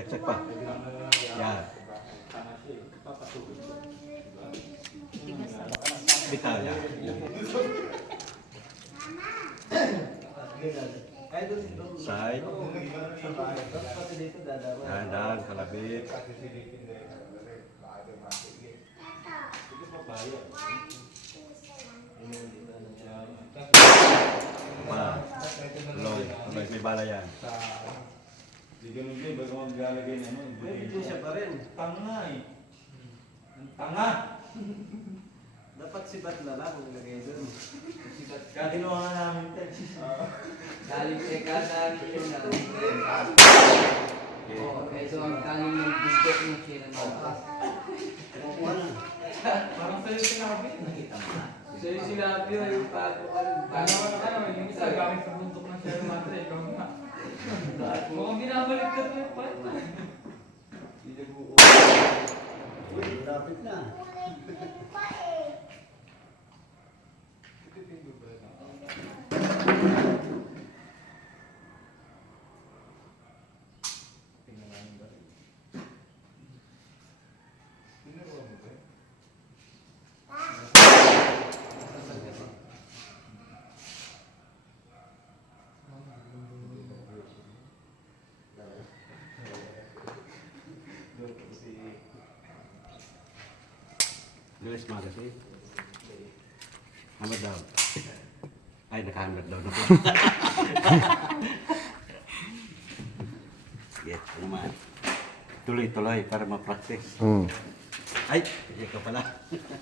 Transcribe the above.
Saksak pa. Yan. Bitaw yan. Side. Dahan-dahan, kalabit. Tuloy. Tuloy. May bala yan. Di ganun din, bago maglalagay na ano. Pwede siya pa rin. Tanga eh. Tanga! Dapat si Batla lang kung lagay doon. Gagawa nga namin ito. Galing kay Kasan, yun na. Oo, ito ang galing ng biscuit ng China na. Parang sa'yo sinabi. Nakita mo na. Sa'yo sinabi yun, yung bago ka rin. Yung isa gamit sa buntok ng Sierra Madre, ikaw nga. Mukhang binabaliktad mo yung part. Uy, lapit na. Luis Magazine. Hamad daw. Ay, naka-hamad daw na po. Yes, naman. Tuloy-tuloy para ma-practice. Ay, ikaw pala.